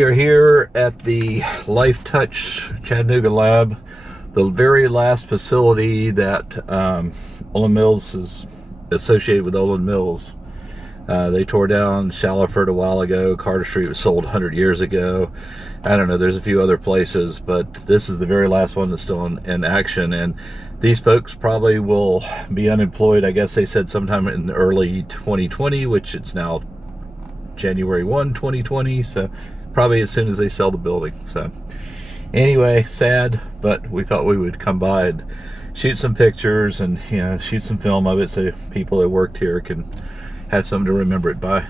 We are here at the LifeTouch Chattanooga lab, the very last facility that Olan Mills is associated with Olan Mills. They tore down Shallowford a while ago. Carter Street was sold 100 years ago. I don't know, there's a few other places, but this is the very last one that's still in action. And these folks probably will be unemployed, I guess they said sometime in early 2020, which it's now January 1, 2020. So probably as soon as they sell the building. So anyway, sad, but we thought we would come by and shoot some pictures and shoot some film of it so people that worked here can have something to remember it by.